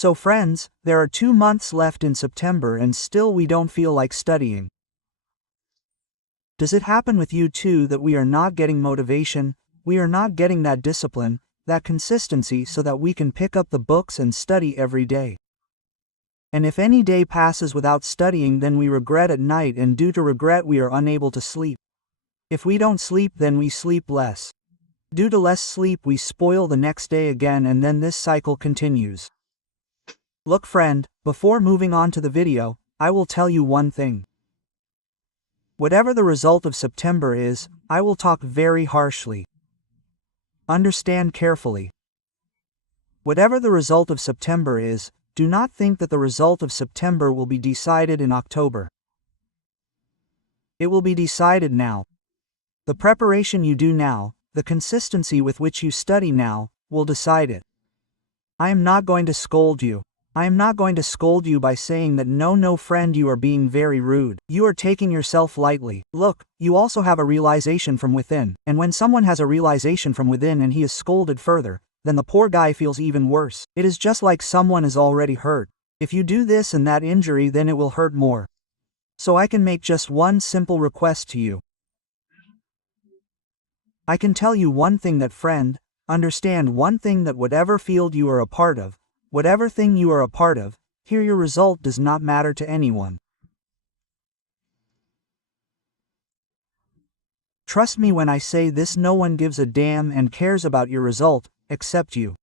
So friends, there are 2 months left in September and still we don't feel like studying. Does it happen with you too that we are not getting motivation, we are not getting that discipline, that consistency so that we can pick up the books and study every day? And if any day passes without studying, then we regret at night, and due to regret we are unable to sleep. If we don't sleep, then we sleep less. Due to less sleep we spoil the next day again, and then this cycle continues. Look friend, before moving on to the video, I will tell you one thing. Whatever the result of September is, I will talk very harshly. Understand carefully. Whatever the result of September is, do not think that the result of September will be decided in October. It will be decided now. The preparation you do now, the consistency with which you study now, will decide it. I am not going to scold you. I am not going to scold you by saying that no friend, you are being very rude. You are taking yourself lightly. Look, you also have a realization from within, and when someone has a realization from within and he is scolded further, then the poor guy feels even worse. It is just like someone is already hurt. If you do this and that injury, then it will hurt more. So I can make just one simple request to you. I can tell you one thing, that friend, understand one thing, that whatever field you are a part of, whatever thing you are a part of, here your result does not matter to anyone. Trust me when I say this, no one gives a damn and cares about your result, except you.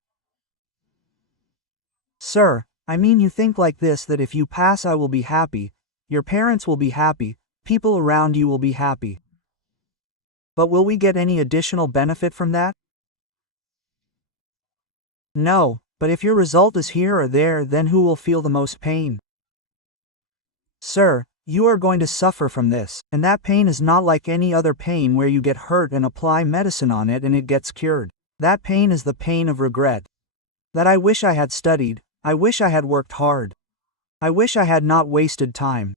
Sir, I mean, you think like this, that if you pass I will be happy, your parents will be happy, people around you will be happy. But will we get any additional benefit from that? No, but if your result is here or there, then who will feel the most pain? Sir, you are going to suffer from this, and that pain is not like any other pain where you get hurt and apply medicine on it and it gets cured. That pain is the pain of regret. That I wish I had studied, I wish I had worked hard. I wish I had not wasted time.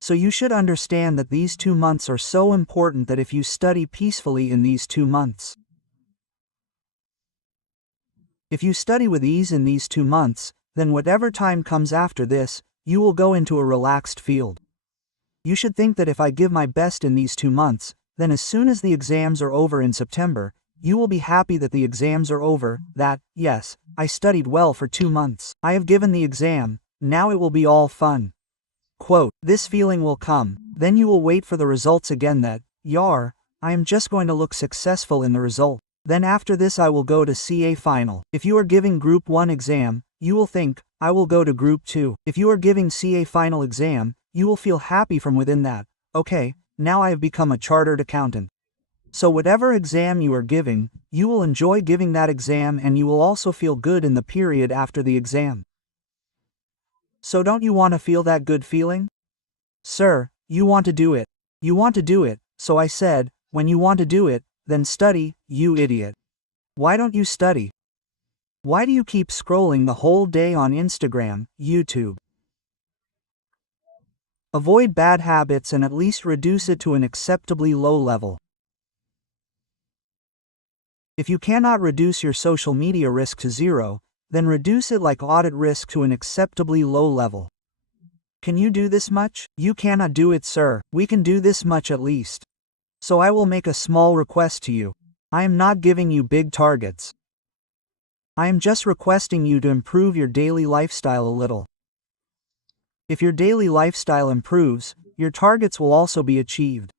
So you should understand that these 2 months are so important, that if you study peacefully in these 2 months, if you study with ease in these 2 months, then whatever time comes after this, you will go into a relaxed field. You should think that if I give my best in these 2 months, then as soon as the exams are over in September, you will be happy that the exams are over, that, yes, I studied well for 2 months. I have given the exam, now it will be all fun. Quote, this feeling will come, then you will wait for the results again, that, yar, I am just going to look successful in the result. Then after this I will go to CA final. If you are giving Group 1 exam, you will think, I will go to Group 2. If you are giving CA final exam, you will feel happy from within that, okay, now I have become a chartered accountant. So whatever exam you are giving, you will enjoy giving that exam, and you will also feel good in the period after the exam. So don't you want to feel that good feeling? Sir, you want to do it. You want to do it, so I said, when you want to do it, then study, you idiot. Why don't you study? Why do you keep scrolling the whole day on Instagram, YouTube? Avoid bad habits and at least reduce it to an acceptably low level. If you cannot reduce your social media risk to 0, then reduce it like audit risk to an acceptably low level. Can you do this much? You cannot do it, sir. We can do this much at least. So I will make a small request to you. I am not giving you big targets. I am just requesting you to improve your daily lifestyle a little. If your daily lifestyle improves, your targets will also be achieved.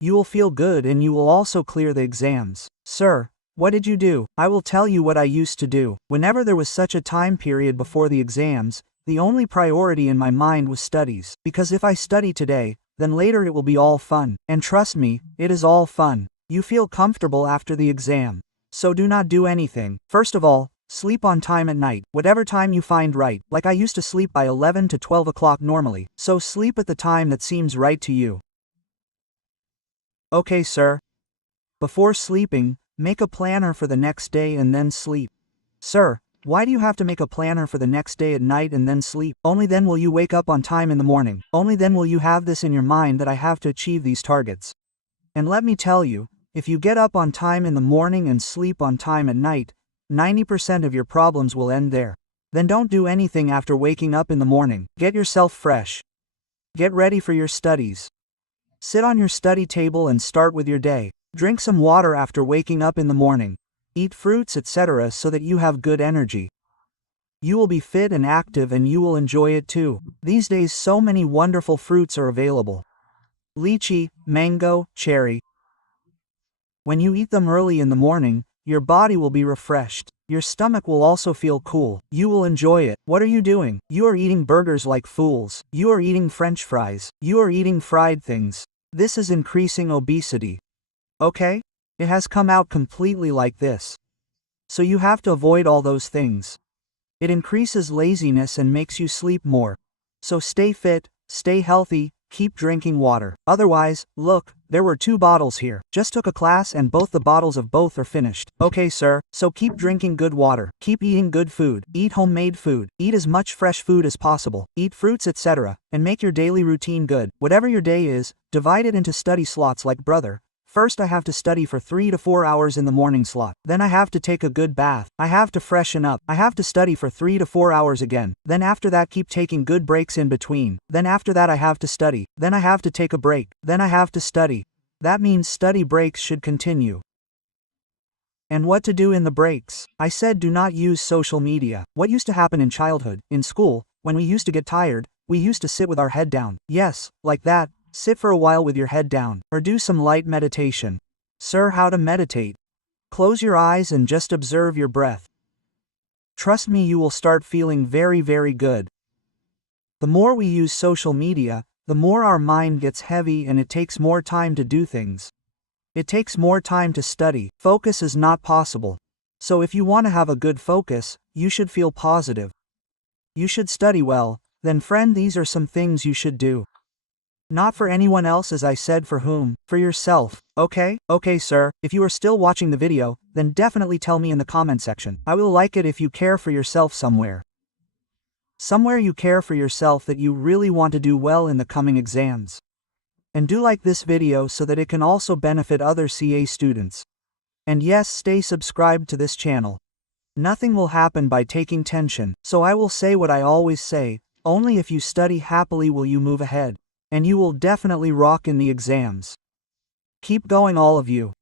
You will feel good and you will also clear the exams. Sir, what did you do? I will tell you what I used to do. Whenever there was such a time period before the exams, the only priority in my mind was studies. Because if I study today, then later it will be all fun. And trust me, it is all fun. You feel comfortable after the exam. So do not do anything. First of all, sleep on time at night, whatever time you find right. Like I used to sleep by 11 to 12 o'clock normally, so sleep at the time that seems right to you. Okay, sir. Before sleeping, make a planner for the next day and then sleep. Sir, why do you have to make a planner for the next day at night and then sleep? Only then will you wake up on time in the morning. Only then will you have this in your mind, that I have to achieve these targets. And let me tell you, if you get up on time in the morning and sleep on time at night, 90% of your problems will end there. Then don't do anything after waking up in the morning. Get yourself fresh. Get ready for your studies. Sit on your study table and start with your day. Drink some water after waking up in the morning. Eat fruits, etc. so that you have good energy. You will be fit and active and you will enjoy it too. These days so many wonderful fruits are available. Lychee, mango, cherry. When you eat them early in the morning, your body will be refreshed. Your stomach will also feel cool. You will enjoy it. What are you doing? You are eating burgers like fools. You are eating French fries. You are eating fried things. This is increasing obesity. Okay? It has come out completely like this. So you have to avoid all those things. It increases laziness and makes you sleep more. So stay fit, stay healthy, keep drinking water. Otherwise, look, there were 2 bottles here. Just took a class and both the bottles of both are finished. Okay sir, so keep drinking good water, keep eating good food, eat homemade food, eat as much fresh food as possible, eat fruits etc. and make your daily routine good. Whatever your day is, divide it into study slots like brother. First I have to study for 3 to 4 hours in the morning slot. Then I have to take a good bath. I have to freshen up. I have to study for 3 to 4 hours again. Then after that keep taking good breaks in between. Then after that I have to study. Then I have to take a break. Then I have to study. That means study breaks should continue. And what to do in the breaks? I said do not use social media. What used to happen in childhood, in school, when we used to get tired, we used to sit with our head down. Yes, like that. Sit for a while with your head down, or do some light meditation. Sir, how to meditate? Close your eyes and just observe your breath. Trust me, you will start feeling very, very good. The more we use social media, the more our mind gets heavy and it takes more time to do things. It takes more time to study. Focus is not possible. So if you want to have a good focus, you should feel positive. You should study well, then friend, these are some things you should do. Not for anyone else, as I said, for whom? For yourself. Okay? Okay sir, if you are still watching the video, then definitely tell me in the comment section. I will like it if you care for yourself somewhere. Somewhere you care for yourself, that you really want to do well in the coming exams. And do like this video so that it can also benefit other CA students. And yes, stay subscribed to this channel. Nothing will happen by taking tension, so I will say what I always say, only if you study happily will you move ahead. And you will definitely rock in the exams. Keep going all of you.